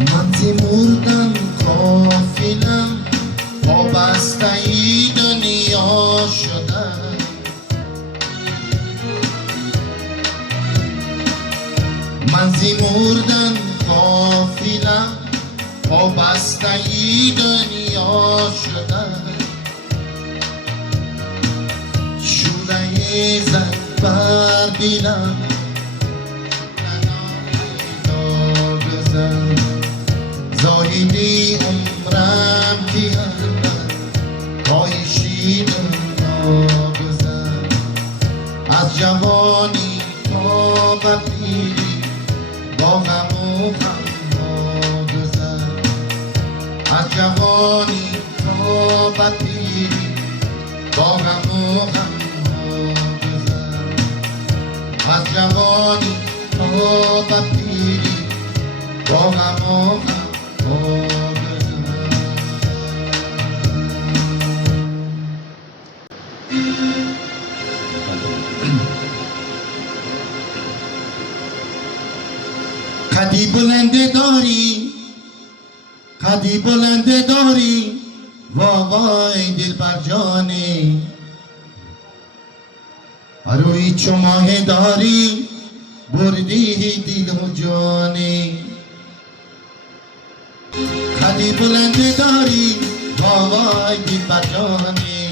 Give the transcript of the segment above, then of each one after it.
من مردن قافلم وابسته ای دنیا شدم. من مردن قافلم وابسته ای دنیا شدم. شوره زد بر دلم زاهدی عمرم کردن کایشیدم ناگذر. از جوانی تا به پیری با غم و غم گذر. از جوانی تا به پیری با غم و غم گذر. از جوانی تا به پیری با غم و غم. قدی بلنده داری، قدی بلنده داری، وای دل بر جانی. روی چو ماه داری، بردی دل و جانی. قدی بلنده داری، وای دل بر جانی.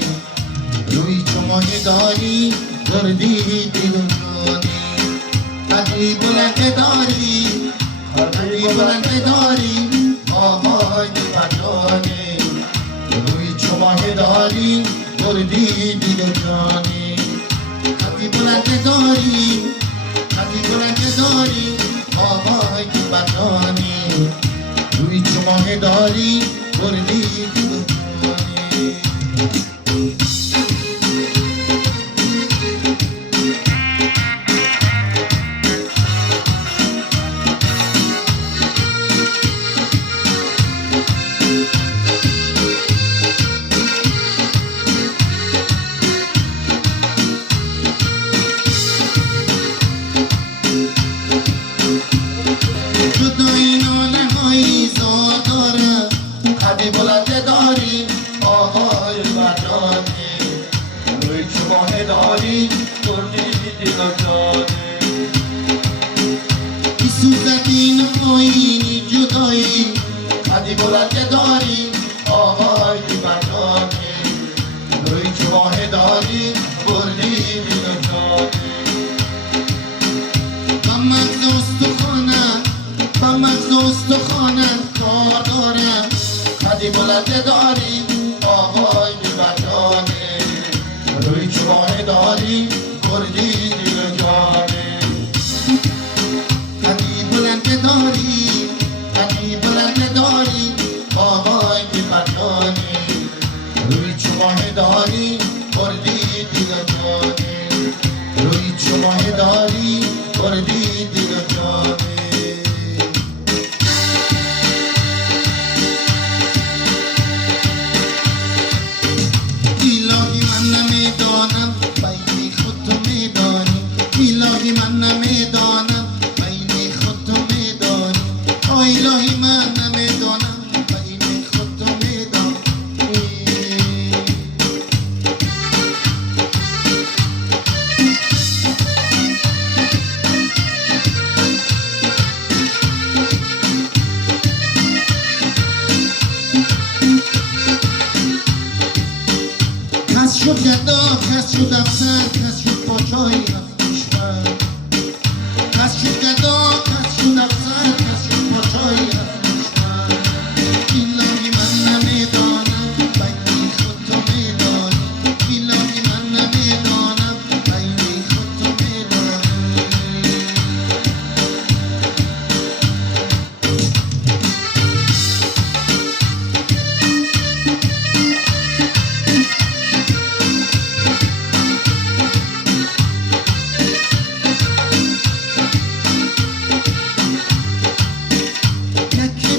روی چو ماه داری، بردی دل و جانی. قدی بلنده داری، قدی بلنده داری، وای دل بر جانی. روی چو ماه داری، بردی دل و جانی. قدی بلنده داری، قدی بلنده داری، وای دل بر جانی. روی چو ماه داری، بردی دل و جانی. جدایی ناله هایی زاد دارم. قدی بلنده داری، آهای بجانی. روی چو ماه داری، بردی دل و جانی. بی سوزدی نمایینی جدایی. قدی بلنده داری، آهای بجانی. روی چو ماه داری، بردی دل و جانی. من مغز استخوانم، من مغز استخوانم کار دارم. قدی بلنده داری، آهای بر جانی. روی چو ماه داری، بردی دل و جانی. قدی بلنده داری، قدی بلنده داری، آهای بر جانی. روی چو ماه داری، بردی دل و جانی. روی چو ماه داری، بردی دل و جانی. الهی من نمیدانم بین خود تو میدانی. الهی من نمیدانم بین خود تو میدانی. الهی من نمیدانم بین خود تو میدانی. کس شد گدا، کس شد افسر، کس شد پاچای رفت کشور. کس شد گدا، کس شد افسر، کس شد پاچای رفت کشور. الهی من نمیدانم بین خود تو میدانی. الهی من نمیدانم بین خود تو میدانی.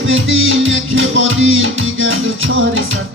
بدین یکی با دیل دیگر دوچاری صد